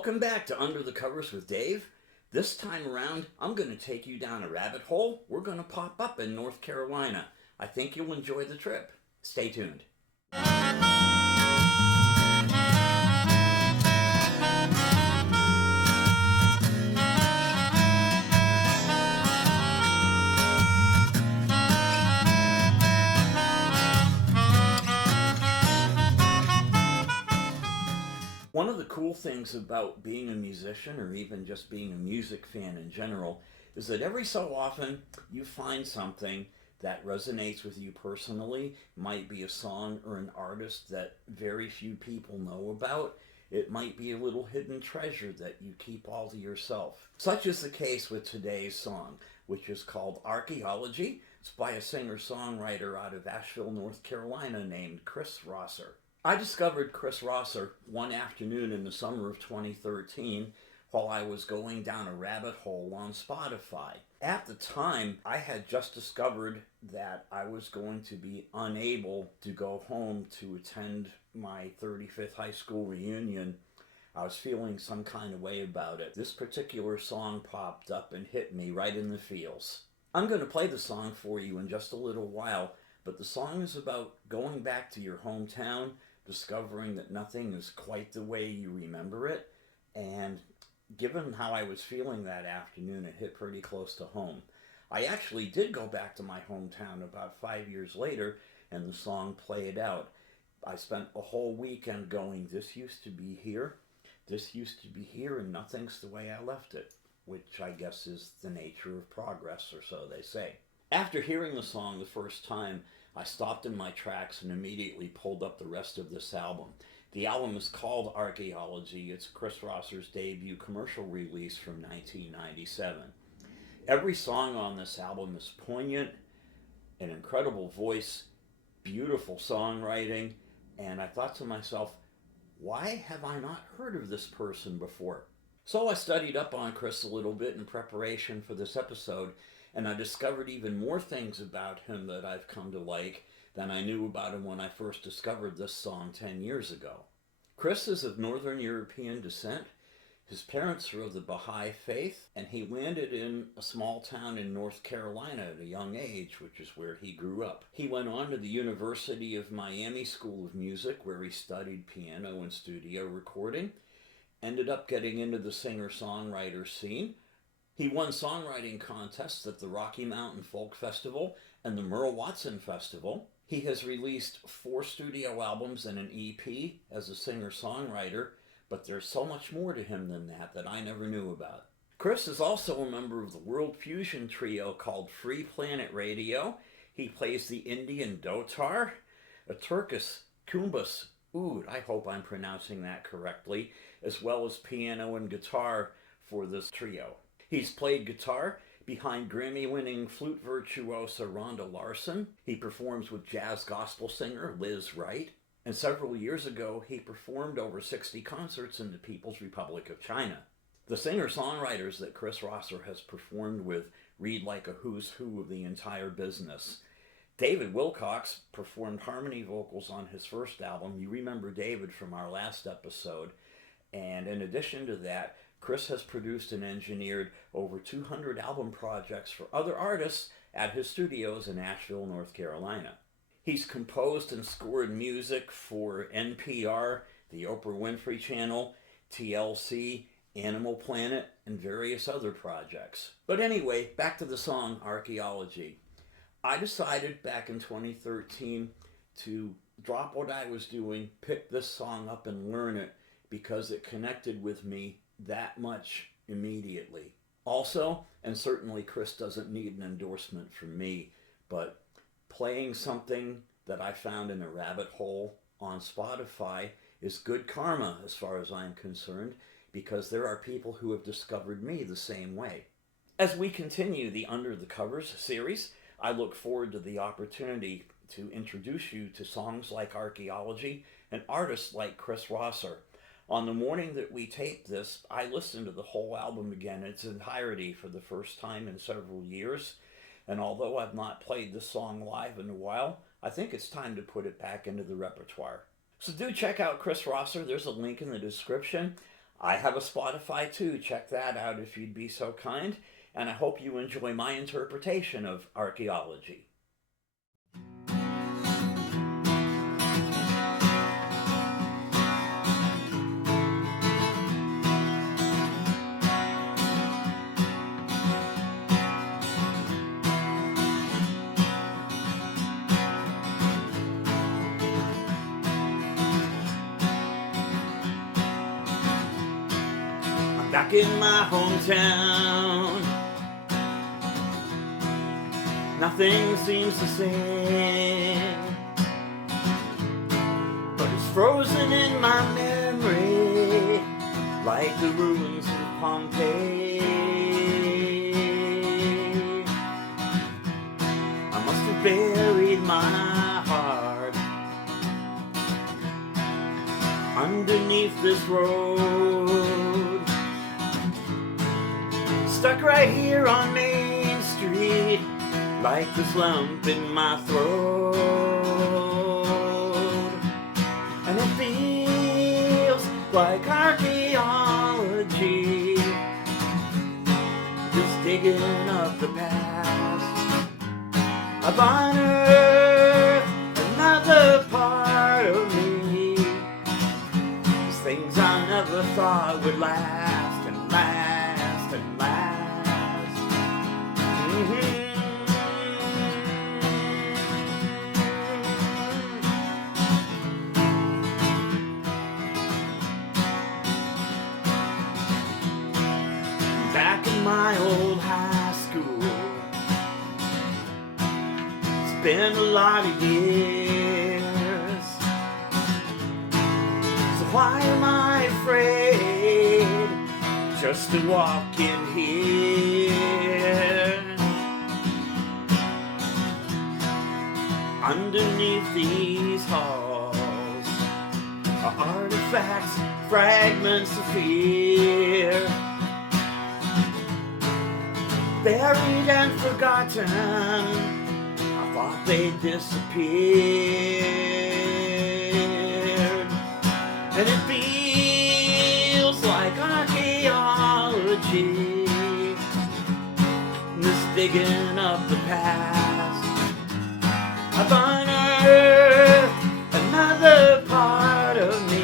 Welcome back to Under the Covers with Dave. This time around, I'm going to take you down a rabbit hole. We're going to pop up in North Carolina. I think you'll enjoy the trip. Stay tuned. One of the cool things about being a musician, or even just being a music fan in general, is that every so often you find something that resonates with you personally. It might be a song or an artist that very few people know about. It might be a little hidden treasure that you keep all to yourself. Such is the case with today's song, which is called Archaeology. It's by a singer-songwriter out of Asheville, North Carolina named Chris Rosser. I discovered Chris Rosser one afternoon in the summer of 2013 while I was going down a rabbit hole on Spotify. At the time, I had just discovered that I was going to be unable to go home to attend my 35th high school reunion. I was feeling some kind of way about it. This particular song popped up and hit me right in the feels. I'm going to play the song for you in just a little while, but the song is about going back to your hometown, discovering that nothing is quite the way you remember it, and given how I was feeling that afternoon, it hit pretty close to home. I actually did go back to my hometown about 5 years later, and the song played out. I spent a whole weekend going, this used to be here, and nothing's the way I left it, which I guess is the nature of progress, or so they say. After hearing the song the first time, I stopped in my tracks and immediately pulled up the rest of this album. The album is called Archaeology. It's Chris Rosser's debut commercial release from 1997. Every song on this album is poignant, an incredible voice, beautiful songwriting, and I thought to myself, why have I not heard of this person before? So I studied up on Chris a little bit in preparation for this episode, and I discovered even more things about him that I've come to like than I knew about him when I first discovered this song 10 years ago. Chris is of Northern European descent. His parents are of the Baha'i faith, and he landed in a small town in North Carolina at a young age, which is where he grew up. He went on to the University of Miami School of Music, where he studied piano and studio recording, ended up getting into the singer-songwriter scene. He won songwriting contests at the Rocky Mountain Folk Festival and the Merle Watson Festival. He has released 4 studio albums and an EP as a singer-songwriter, but there's so much more to him than that I never knew about. Chris is also a member of the world fusion trio called Free Planet Radio. He plays the Indian dotar, a Turkish kumbas oud, I hope I'm pronouncing that correctly, as well as piano and guitar for this trio. He's played guitar behind Grammy-winning flute virtuosa Rhonda Larson. He performs with jazz gospel singer Liz Wright. And several years ago, he performed over 60 concerts in the People's Republic of China. The singer-songwriters that Chris Rosser has performed with read like a who's who of the entire business. David Wilcox performed harmony vocals on his first album. You remember David from our last episode. And in addition to that, Chris has produced and engineered over 200 album projects for other artists at his studios in Asheville, North Carolina. He's composed and scored music for NPR, the Oprah Winfrey Channel, TLC, Animal Planet, and various other projects. But anyway, back to the song Archaeology. I decided back in 2013 to drop what I was doing, pick this song up and learn it because it connected with me that much immediately. Also, and certainly Chris doesn't need an endorsement from me, but playing something that I found in a rabbit hole on Spotify is good karma as far as I'm concerned, because there are people who have discovered me the same way. As we continue the Under the Covers series, I look forward to the opportunity to introduce you to songs like Archaeology and artists like Chris Rosser. On the morning that we taped this, I listened to the whole album again in its entirety for the first time in several years. And although I've not played this song live in a while, I think it's time to put it back into the repertoire. So do check out Chris Rosser. There's a link in the description. I have a Spotify too. Check that out if you'd be so kind. And I hope you enjoy my interpretation of archaeology. Back in my hometown, nothing seems the same, but it's frozen in my memory like the ruins of Pompeii. I must have buried my heart underneath this road, stuck right here on Main Street, like this lump in my throat. And it feels like archaeology, just digging up the past. I've unearthed another part of me, these things I never thought would last and last and last. Back in my old high school, it's been a lot of years, so why am I afraid just to walk in here? Underneath these halls are artifacts, fragments of fear, buried and forgotten. I thought they disappeared, and it feels like archaeology, this digging up the past. I've unearthed another part of me,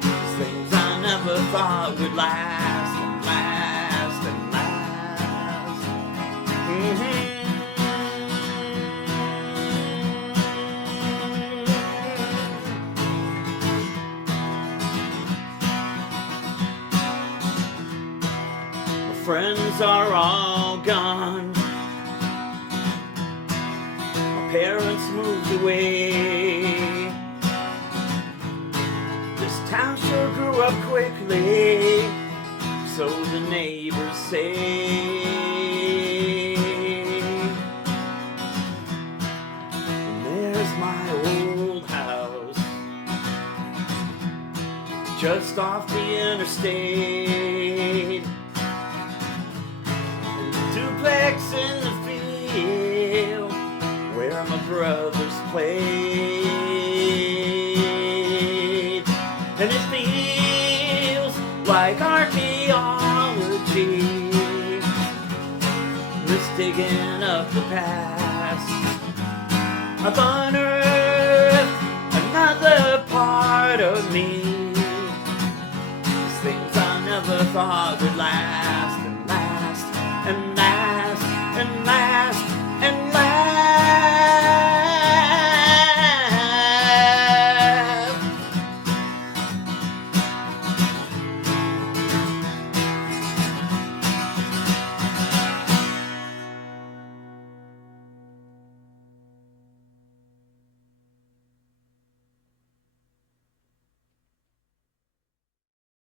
these things I never thought would last and last and last. My friends are all gone, parents moved away. This town sure grew up quickly, so the neighbors say. And there's my old house, just off the interstate, and the duplex in the field where my brothers played. And it feels like archaeology, this digging up the past. I've unearthed another part of me, these things I never thought would